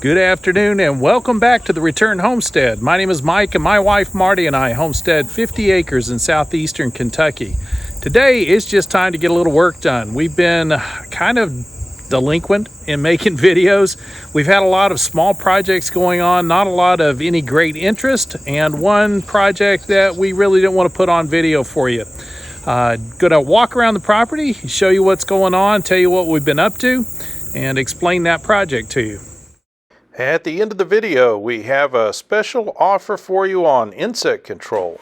Good afternoon and welcome back to the Return Homestead. My name is Mike and my wife Marty and I homestead 50 acres in southeastern Kentucky. Today it's just time to get a little work done. We've been kind of delinquent in making videos. We've had a lot of small projects going on, not a lot of any great interest, and one project that we really didn't want to put on video for you. Gonna walk around the property, show you what's going on, tell you what we've been up to, and explain that project to you. At the end of the video, we have a special offer for you on insect control.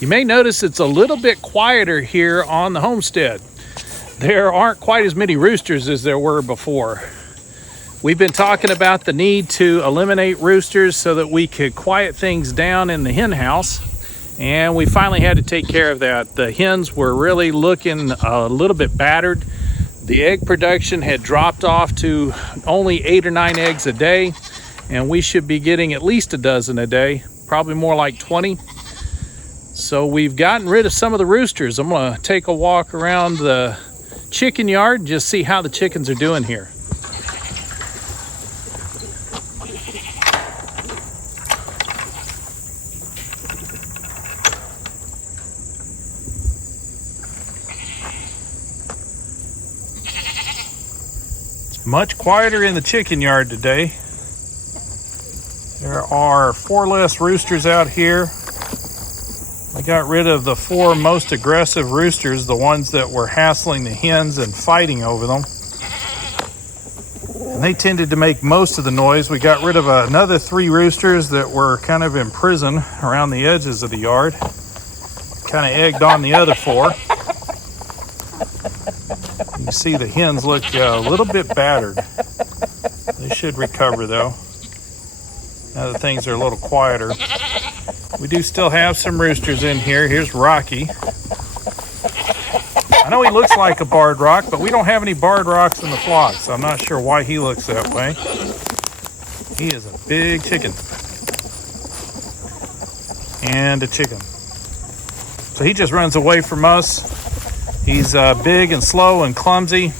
You may notice it's a little bit quieter here on the homestead. There aren't quite as many roosters as there were before. We've been talking about the need to eliminate roosters so that we could quiet things down in the hen house, and we finally had to take care of that. The hens were really looking a little bit battered. The egg production had dropped off to only 8 or 9 eggs a day, and we should be getting at least a dozen a day, probably more like 20. So we've gotten rid of some of the roosters. I'm gonna take a walk around the chicken yard and just see how the chickens are doing here. It's much quieter in the chicken yard today. There are 4 less roosters out here. I got rid of the 4 most aggressive roosters, the ones that were hassling the hens and fighting over them. And they tended to make most of the noise. We got rid of another 3 roosters that were kind of in prison around the edges of the yard. Kind of egged on the other 4. You see the hens look a little bit battered. They should recover though, now that things are a little quieter. We do still have some roosters in here. Here's Rocky. I know he looks like a barred rock, but we don't have any barred rocks in the flock, so I'm not sure why he looks that way. He is a big chicken. And a chicken. So he just runs away from us. He's big and slow and clumsy.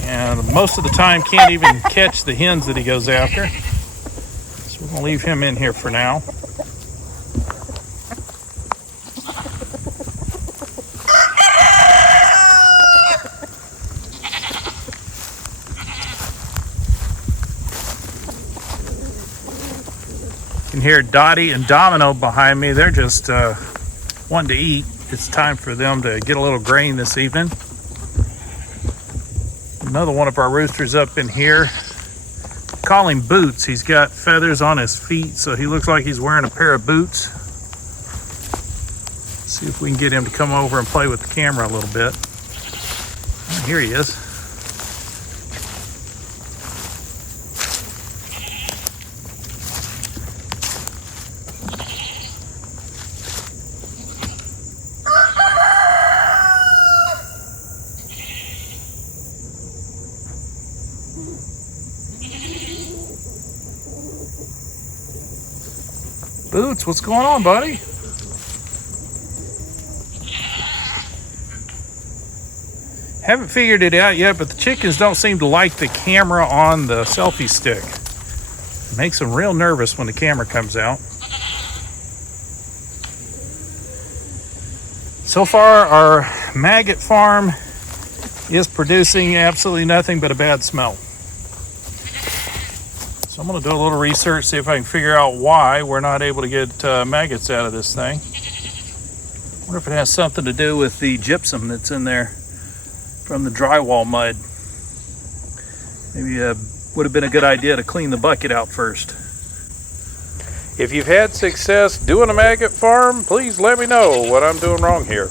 And most of the time can't even catch the hens that he goes after. So we're going to leave him in here for now. You can hear Dottie and Domino behind me. They're just wanting to eat. It's time for them to get a little grain this evening. Another one of our roosters up in here. Call him Boots. He's got feathers on his feet, so he looks like he's wearing a pair of boots. See if we can get him to come over and play with the camera a little bit. Oh, here he is. Boots, what's going on, buddy? Haven't figured it out yet, but the chickens don't seem to like the camera on the selfie stick. It makes them real nervous when the camera comes out. So far, our maggot farm is producing absolutely nothing but a bad smell. So I'm going to do a little research, see if I can figure out why we're not able to get maggots out of this thing. I wonder if it has something to do with the gypsum that's in there from the drywall mud. Maybe it would have been a good idea to clean the bucket out first. If you've had success doing a maggot farm, please let me know what I'm doing wrong here.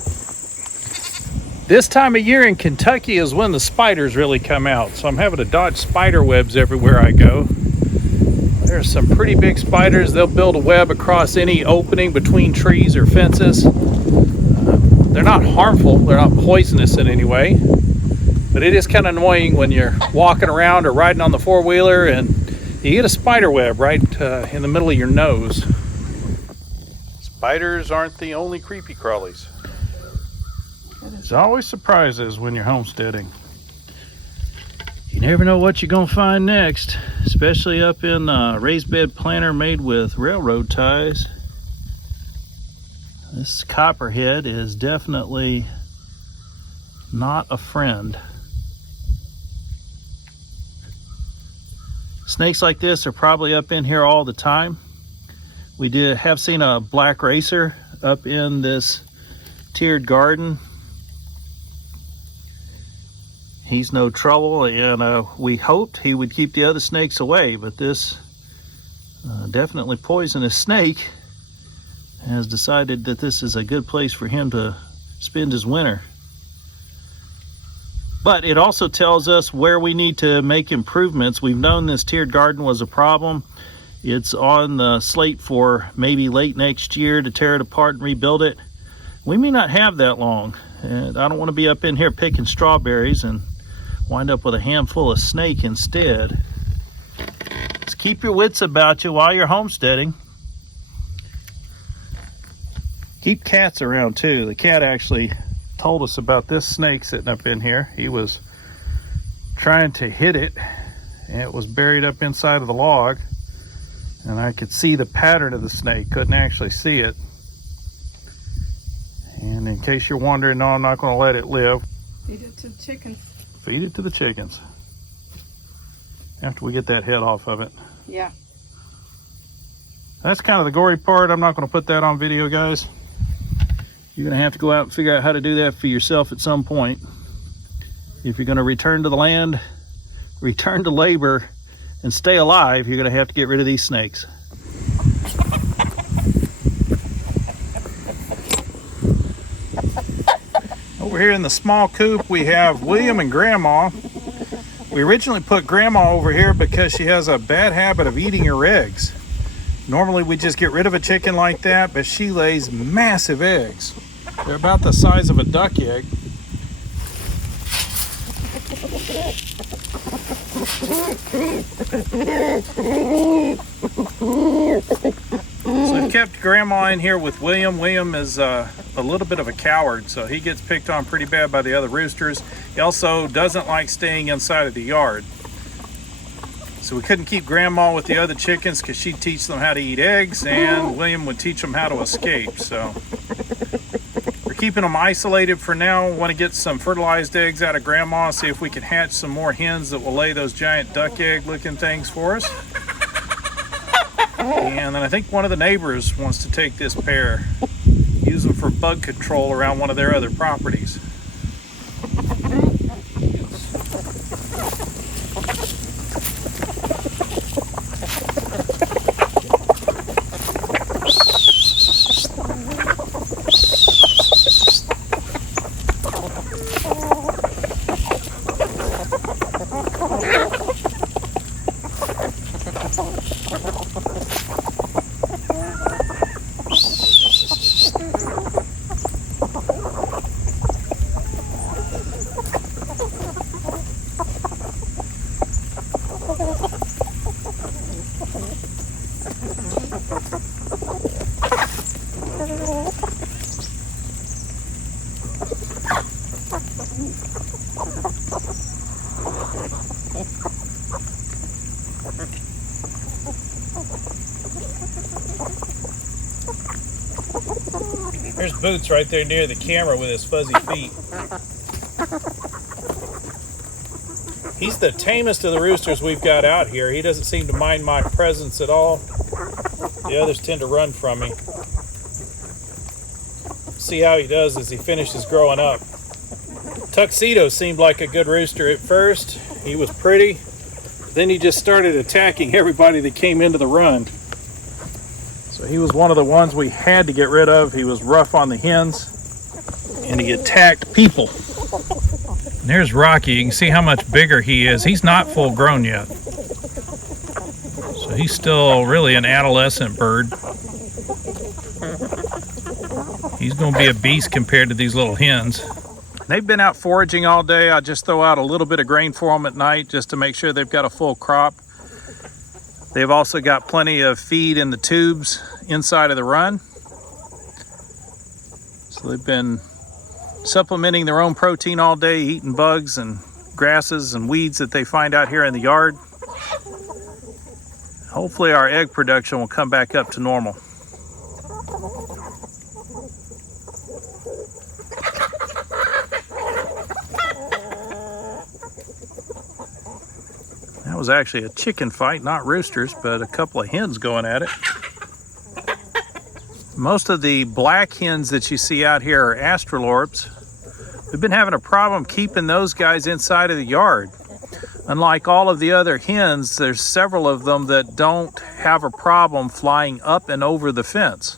This time of year in Kentucky is when the spiders really come out, so I'm having to dodge spider webs everywhere I go. There's some pretty big spiders. They'll build a web across any opening between trees or fences. They're not harmful, they're not poisonous in any way, but it is kind of annoying when you're walking around or riding on the four-wheeler and you get a spider web right in the middle of your nose. Spiders aren't the only creepy crawlies. There's always surprises when you're homesteading. You never know what you're gonna find next, especially up in a raised bed planter made with railroad ties. This copperhead is definitely not a friend. Snakes like this are probably up in here all the time. We have seen a black racer up in this tiered garden. He's no trouble, and we hoped he would keep the other snakes away, but this definitely poisonous snake has decided that this is a good place for him to spend his winter. But it also tells us where we need to make improvements. We've known this tiered garden was a problem. It's on the slate for maybe late next year to tear it apart and rebuild it. We may not have that long, and I don't want to be up in here picking strawberries and wind up with a handful of snake instead. Just keep your wits about you while you're homesteading. Keep cats around too. The cat actually told us about this snake sitting up in here. He was trying to hit it, and it was buried up inside of the log, and I could see the pattern of the snake, couldn't actually see it. And in case you're wondering, no, I'm not going to let it live. Feed it to the chickens. Feed it to the chickens after we get that head off of it. Yeah. That's kind of the gory part. I'm not going to put that on video, guys. You're going to have to go out and figure out how to do that for yourself at some point. If you're going to return to the land, return to labor, and stay alive, you're going to have to get rid of these snakes. Over here in the small coop, we have William and Grandma. We originally put Grandma over here because she has a bad habit of eating her eggs. Normally we just get rid of a chicken like that, but she lays massive eggs. They're about the size of a duck egg. So I've kept Grandma in here with William. William is a little bit of a coward, so he gets picked on pretty bad by the other roosters. He also doesn't like staying inside of the yard. So we couldn't keep Grandma with the other chickens because she'd teach them how to eat eggs, and William would teach them how to escape. So we're keeping them isolated for now. We want to get some fertilized eggs out of Grandma, see if we can hatch some more hens that will lay those giant duck egg looking things for us. And then I think one of the neighbors wants to take this pair, use them for bug control around one of their other properties. There's Boots right there near the camera with his fuzzy feet. He's the tamest of the roosters we've got out here. He doesn't seem to mind my presence at all. The others tend to run from me. See how he does as he finishes growing up. Tuxedo seemed like a good rooster at first. He was pretty. Then he just started attacking everybody that came into the run. So he was one of the ones we had to get rid of. He was rough on the hens and he attacked people. And there's Rocky. You can see how much bigger he is. He's not full grown yet. So he's still really an adolescent bird. He's going to be a beast compared to these little hens. They've been out foraging all day. I just throw out a little bit of grain for them at night just to make sure they've got a full crop. They've also got plenty of feed in the tubes inside of the run. So they've been supplementing their own protein all day, eating bugs and grasses and weeds that they find out here in the yard. Hopefully our egg production will come back up to normal. That was actually a chicken fight, not roosters, but a couple of hens going at it. Most of the black hens that you see out here are astrolorbs. We've been having a problem keeping those guys inside of the yard. Unlike all of the other hens, there's several of them that don't have a problem flying up and over the fence.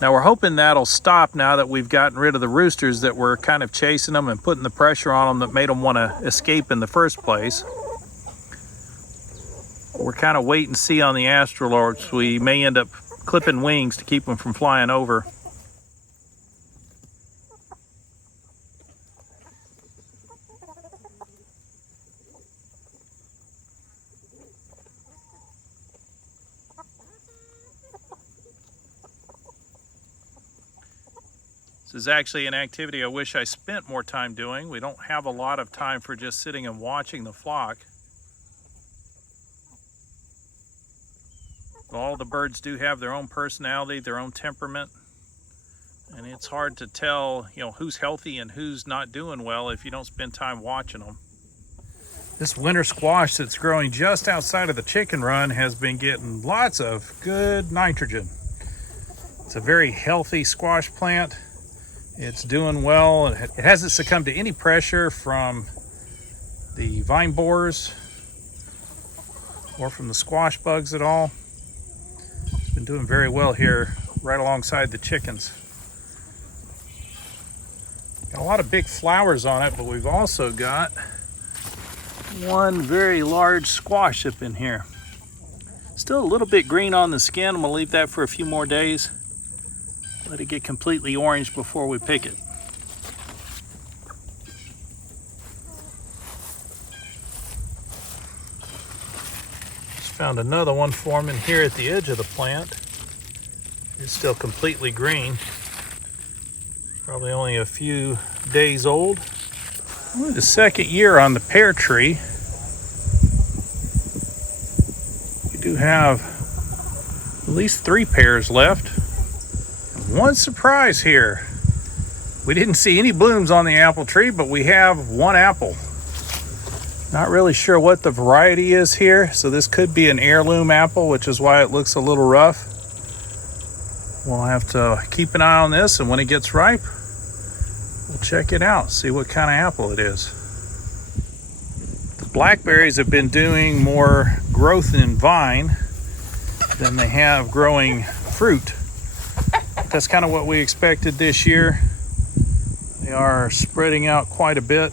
Now we're hoping that'll stop now that we've gotten rid of the roosters that were kind of chasing them and putting the pressure on them that made them want to escape in the first place. We're kind of wait and see on the astrolorbs. We may end up clipping wings to keep them from flying over. This is actually an activity I wish I spent more time doing. We don't have a lot of time for just sitting and watching the flock. All the birds do have their own personality, their own temperament, and it's hard to tell, who's healthy and who's not doing well if you don't spend time watching them. This winter squash that's growing just outside of the chicken run has been getting lots of good nitrogen. It's a very healthy squash plant. It's doing well. It hasn't succumbed to any pressure from the vine borers or from the squash bugs at all. It's been doing very well here right alongside the chickens. Got a lot of big flowers on it, but we've also got one very large squash up in here. Still a little bit green on the skin. I'm gonna leave that for a few more days. Let it get completely orange before we pick it. Just found another one forming here at the edge of the plant. It's still completely green. Probably only a few days old. We're the second year on the pear tree. We do have at least 3 pears left. One surprise here. We didn't see any blooms on the apple tree, but we have 1 apple. Not really sure what the variety is here, so this could be an heirloom apple, which is why it looks a little rough. We'll have to keep an eye on this, and when it gets ripe, we'll check it out, see what kind of apple it is. The blackberries have been doing more growth in vine than they have growing fruit. That's kind of what we expected this year. They are spreading out quite a bit.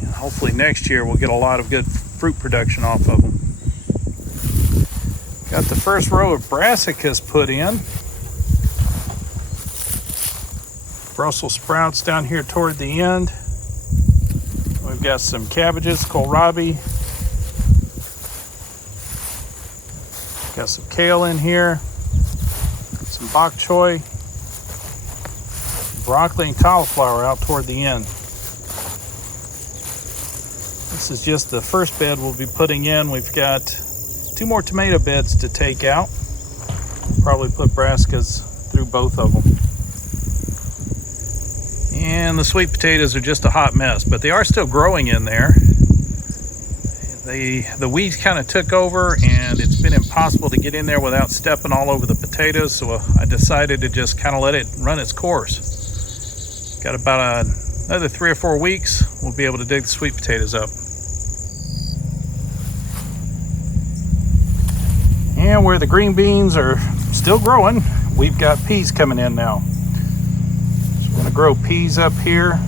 And hopefully next year we'll get a lot of good fruit production off of them. Got the first row of brassicas put in. Brussels sprouts down here toward the end. We've got some cabbages, kohlrabi. Got some kale in here. Some bok choy, broccoli and cauliflower out toward the end. This is just the first bed we'll be putting in. We've got 2 more tomato beds to take out. Probably put brassicas through both of them. And the sweet potatoes are just a hot mess, but they are still growing in there. The weeds kind of took over, and it's been impossible to get in there without stepping all over the potatoes, so I decided to just kind of let it run its course. Got about another 3 or 4 weeks, we'll be able to dig the sweet potatoes up. And where the green beans are still growing, we've got peas coming in now. So we're gonna grow peas up here.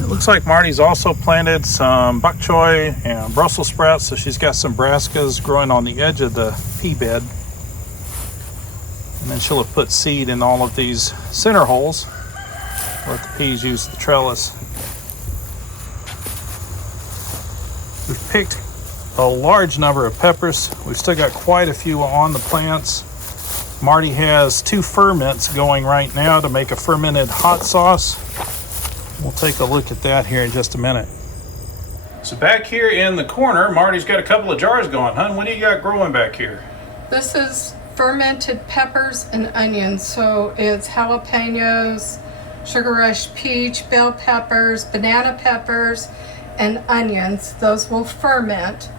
It looks like Marty's also planted some bok choy and Brussels sprouts, so she's got some brassicas growing on the edge of the pea bed. And then she'll have put seed in all of these center holes. Let the peas use the trellis. We've picked a large number of peppers. We've still got quite a few on the plants. Marty has 2 ferments going right now to make a fermented hot sauce. We'll take a look at that here in just a minute. So back here in the corner, Marty's got a couple of jars going. Hun, what do you got growing back here? This is fermented peppers and onions. So it's jalapenos, sugar rush peach, bell peppers, banana peppers, and onions. Those will ferment.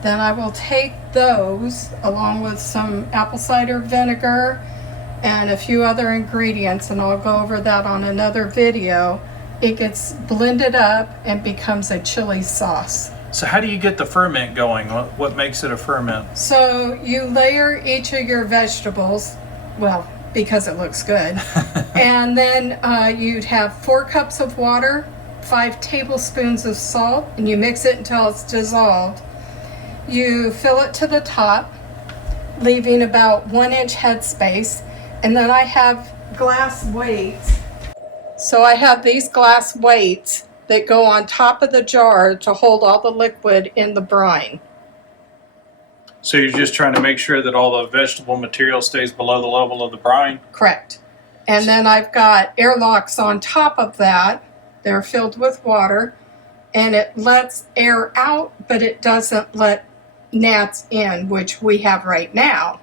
Then I will take those along with some apple cider vinegar and a few other ingredients, and I'll go over that on another video. It gets blended up and becomes a chili sauce. So how do you get the ferment going? What makes it a ferment? So you layer each of your vegetables, well, because it looks good. And then you'd have 4 cups of water, 5 tablespoons of salt, and you mix it until it's dissolved. You fill it to the top, leaving about 1-inch headspace. And then I have glass weights. So I have these glass weights that go on top of the jar to hold all the liquid in the brine. So you're just trying to make sure that all the vegetable material stays below the level of the brine? Correct. And then I've got airlocks on top of that. They're filled with water, and it lets air out, but it doesn't let gnats in, which we have right now.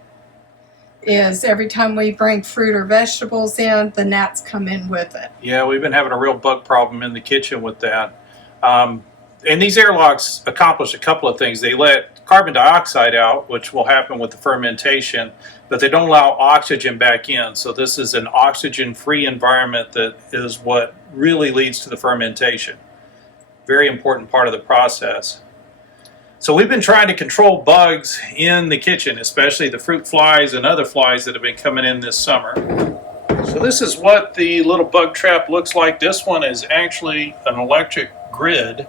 Is every time we bring fruit or vegetables in, the gnats come in with it. Yeah, we've been having a real bug problem in the kitchen with that. And these airlocks accomplish a couple of things. They let carbon dioxide out, which will happen with the fermentation, but they don't allow oxygen back in. So this is an oxygen-free environment that is what really leads to the fermentation. Very important part of the process. So we've been trying to control bugs in the kitchen, especially the fruit flies and other flies that have been coming in this summer. So this is what the little bug trap looks like. This one is actually an electric grid.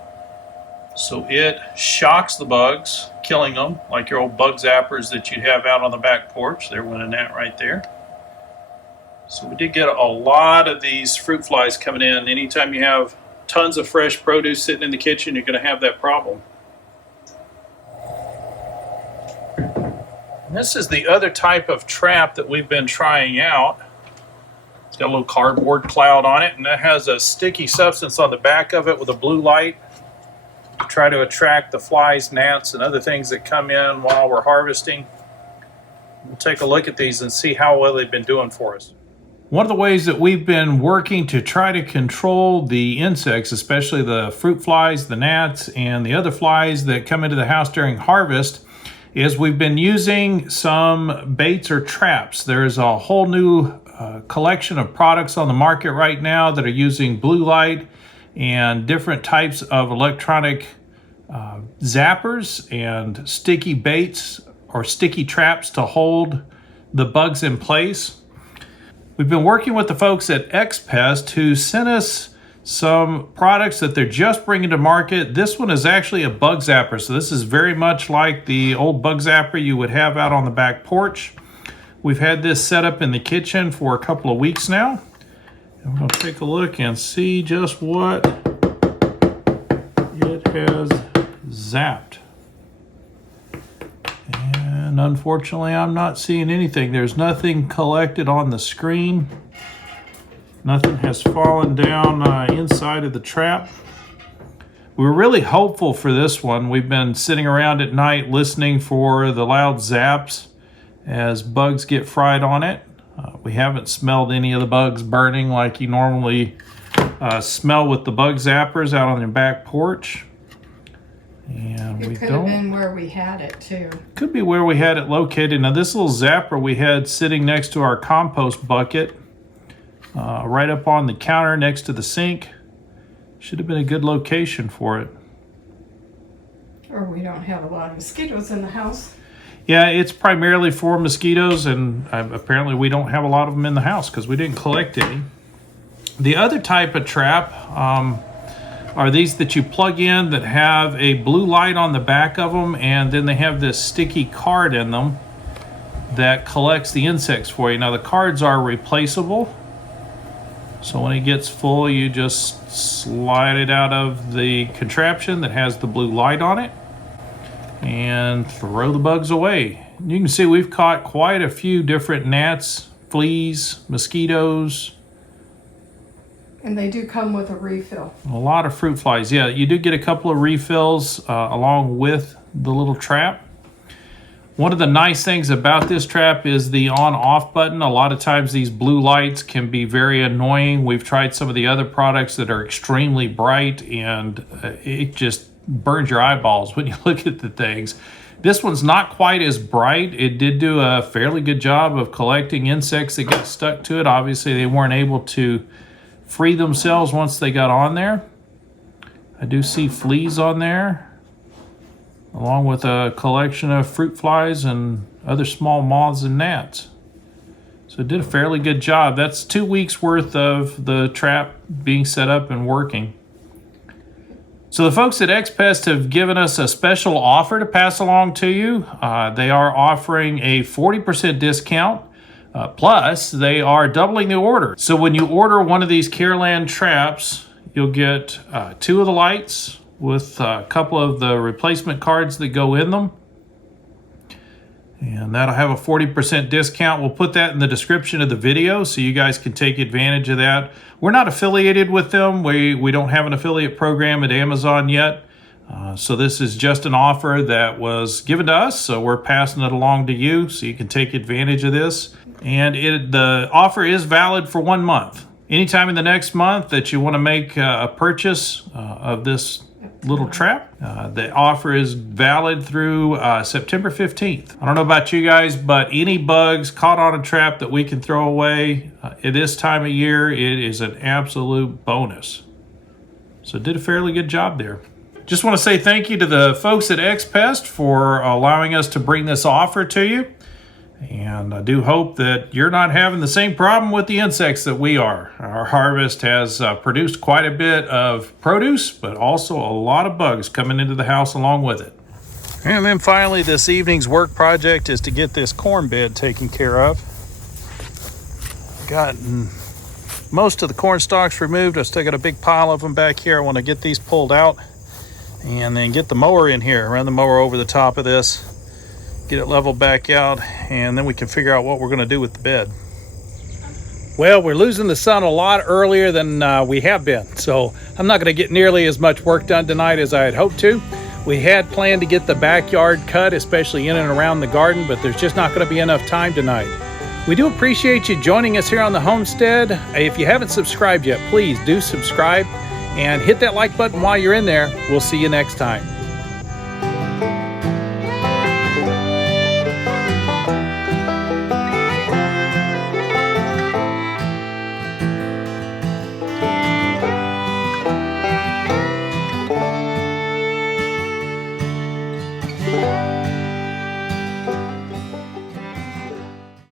So it shocks the bugs, killing them, like your old bug zappers that you'd have out on the back porch. They're winning that right there. So we did get a lot of these fruit flies coming in. Anytime you have tons of fresh produce sitting in the kitchen, you're going to have that problem. And this is the other type of trap that we've been trying out. It's got a little cardboard cloud on it, and that has a sticky substance on the back of it with a blue light to try to attract the flies, gnats, and other things that come in while we're harvesting. We'll take a look at these and see how well they've been doing for us. One of the ways that we've been working to try to control the insects, especially the fruit flies, the gnats, and the other flies that come into the house during harvest, is we've been using some baits or traps. There's a whole new collection of products on the market right now that are using blue light and different types of electronic zappers and sticky baits or sticky traps to hold the bugs in place. We've been working with the folks at Pest who sent us some products that they're just bringing to market. This one is actually a bug zapper, so this is very much like the old bug zapper you would have out on the back porch. We've had this set up in the kitchen for a couple of weeks now. And we're going to take a look and see just what it has zapped. And unfortunately, I'm not seeing anything. There's nothing collected on the screen. Nothing has fallen down inside of the trap. We were really hopeful for this one. We've been sitting around at night listening for the loud zaps as bugs get fried on it. We haven't smelled any of the bugs burning like you normally smell with the bug zappers out on your back porch. And it could have been where we had it too. Could be where we had it located. Now this little zapper we had sitting next to our compost bucket, right up on the counter next to the sink. Should have been a good location for it. Or we don't have a lot of mosquitoes in the house. Yeah, it's primarily for mosquitoes, and apparently we don't have a lot of them in the house because we didn't collect any. The other type of trap are these that you plug in that have a blue light on the back of them, and then they have this sticky card in them that collects the insects for you. Now the cards are replaceable, so when it gets full you just slide it out of the contraption that has the blue light on it and throw the bugs away. You can see we've caught quite a few different gnats, fleas, mosquitoes. And they do come with a refill. A lot of fruit flies. Yeah, you do get a couple of refills along with the little trap. One of the nice things about this trap is the on-off button. A lot of times these blue lights can be very annoying. We've tried some of the other products that are extremely bright, and it just burns your eyeballs when you look at the things. This one's not quite as bright. It did do a fairly good job of collecting insects that got stuck to it. Obviously, they weren't able to free themselves once they got on there. I do see fleas on there, along with a collection of fruit flies and other small moths and gnats. So it did a fairly good job. That's 2 weeks worth of the trap being set up and working. So the folks at Pest have given us a special offer to pass along to you. They are offering a 40% discount. Plus, they are doubling the order. So when you order one of these Careland traps, you'll get 2 of the lights with a couple of the replacement cards that go in them. And that'll have a 40% discount. We'll put that in the description of the video so you guys can take advantage of that. We're not affiliated with them. We don't have an affiliate program at Amazon yet. So this is just an offer that was given to us, so we're passing it along to you so you can take advantage of this. And the offer is valid for 1 month. Anytime in the next month that you want to make a purchase of this little trap, the offer is valid through September 15th. I don't know about you guys, but any bugs caught on a trap that we can throw away at this time of year, it is an absolute bonus. So it did a fairly good job there. Just want to say thank you to the folks at Pest for allowing us to bring this offer to you. And I do hope that you're not having the same problem with the insects that we are. Our harvest has produced quite a bit of produce, but also a lot of bugs coming into the house along with it. And then finally, this evening's work project is to get this corn bed taken care of. Gotten most of the corn stalks removed. I've still got a big pile of them back here. I want to get these pulled out and then get the mower in here, run the mower over the top of this, get it leveled back out, and then we can figure out what we're going to do with the bed. Well, we're losing the sun a lot earlier than we have been, so I'm not going to get nearly as much work done tonight as I had hoped to. We had planned to get the backyard cut, especially in and around the garden, but there's just not going to be enough time tonight. We do appreciate you joining us here on the homestead. If you haven't subscribed yet, please do subscribe and hit that like button while you're in there. We'll see you next time.